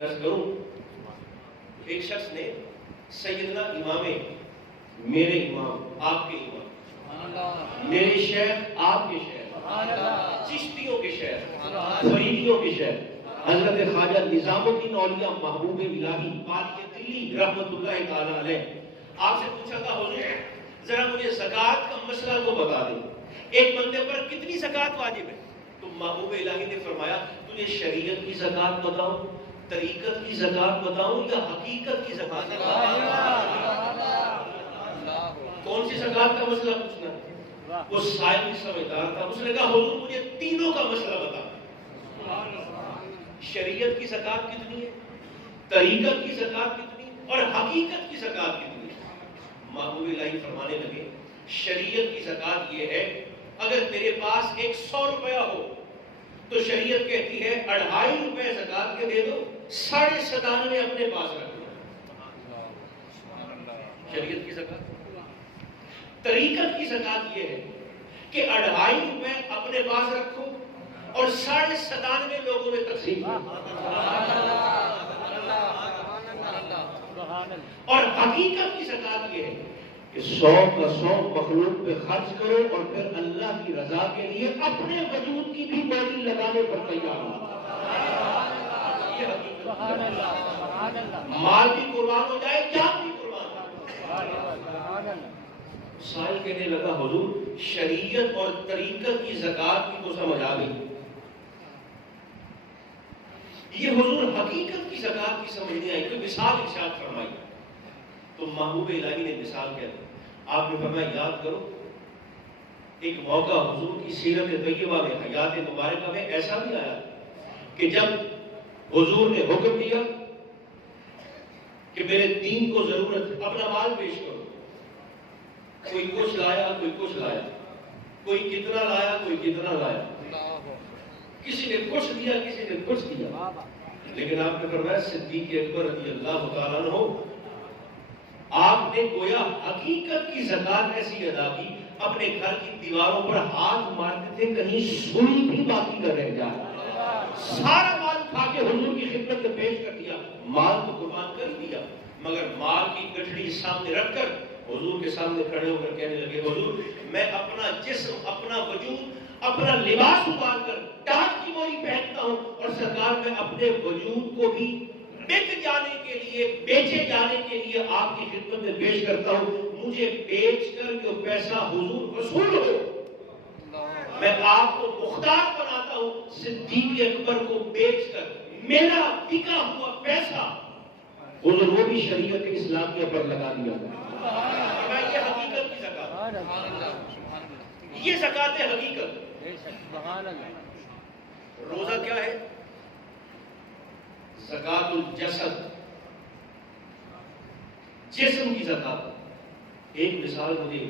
عرض کروں، ایک شخص نے سیدنا امام، میرے امام آپ کے امام، میرے شیخ آپ کے شیخ، چشتیوں کے شیخ، فریدیوں کے شیخ حضرت خواجہ نظام الدین اولیاء محبوب الہی پاک دلی رحمت اللہ تعالی علیہ آپ سے پوچھا تھا حضور ذرا مجھے زکوٰۃ کا مسئلہ کو بتا دیں، ایک بندے پر کتنی زکوٰۃ واجب ہے؟ تو محبوب الہی نے فرمایا تجھے شریعت کی زکوٰۃ بتاؤں، طریقت کی زکوٰۃ بتاؤں یا حقیقت کی زکوٰۃ بتاؤں؟ کون سی زکوٰۃ کا مسئلہ پوچھنا ہے؟ وہ سائل بھی سمجھدار تھا، اس نے کہا حضور مجھے تینوں کا مسئلہ بتا، شریعت کی زکوٰۃ کتنی ہے، طریقت کی زکوٰۃ کتنی اور حقیقت کی زکوٰۃ کتنی؟ محبوب الہی فرمانے لگے شریعت کی زکوٰۃ یہ ہے اگر تیرے پاس 100 روپیہ ہو تو شریعت کہتی ہے 2.5 روپے زکوٰۃ کے دے دو، 97.5 اپنے پاس رکھ دو، شریعت کی زکوٰۃ۔ طریقت کی زکوٰۃ یہ ہے کہ 2.5 روپے اپنے پاس رکھو اور 97.5 لوگوں میں تقسیم کرو۔ اور حقیقت کی زکوٰۃ یہ ہے کہ 100 کا 100 مخلوق پہ خرچ کرو اور پھر اللہ کی رضا کے لیے اپنے وجود کی بھی بالی لگانے پر تیار ہو۔ یہ حقیقت ہے۔ مال بھی قربان ہو جائے، جان بھی قربان ہو۔ سائل کہنے لگا حضور شریعت اور طریقت کی زکوٰۃ کی تو سمجھ آ گئی، یہ حضور حقیقت کی زکوٰۃ کی سمجھ نہیں آئی، کوئی مثال ارشاد فرمائی۔ تو محبوب الہی نے مثال کیا دی، آپ نے فرمایا یاد کرو ایک موقع حضور کی سیرت طیبہ میں حیات مبارکہ میں ایسا بھی آیا کہ جب حضور نے حکم دیا کہ میرے دین کو ضرورت ہے اپنا مال پیش کرو، کوئی کچھ لایا کوئی کچھ لایا، کوئی کتنا لایا کوئی کتنا لایا، کسی نے کچھ دیا کسی نے کچھ دیا، لیکن آپ نے فرمایا صدیق اکبر رضی اللہ تعالیٰ عنہ آپ نے گویا حقیقت کی زکوٰۃ ایسی ادا کی اپنے گھر کی دیواروں پر ہاتھ مارتے تھے کہیں سوئی بھی باقی نہ رہ جائے، سارا مال کھا کے حضور کی خدمت میں پیش کر دیا، مال تو قربان کر دیا مگر مال کی گٹھڑی سامنے رکھ کر حضور کے سامنے کھڑے ہو کر کہنے لگے حضور میں اپنا جسم اپنا وجود اپنا لباس اتار کر ٹاٹ کی موری پہنتا ہوں اور سرکار میں اپنے وجود کو بھی بک جانے کے لیے بیچے جانے کے لیے آپ کی خدمت میں پیش کرتا ہوں، مجھے بیچ کر جو پیسہ حضور وصول ہو میں آپ کو مختار بناتا ہوں، صدیق اکبر کو بیچ کر میرا بکا ہوا پیسہ حضور وہ بھی شریعت اسلامیہ پر لگا دیا۔ یہ حقیقت کی زکوٰۃ، یہ زکوٰۃ حقیقت۔ روزہ کیا ہے؟ زکوٰۃ الجسد، جسم کی زکوٰۃ۔ ایک مثال مجھے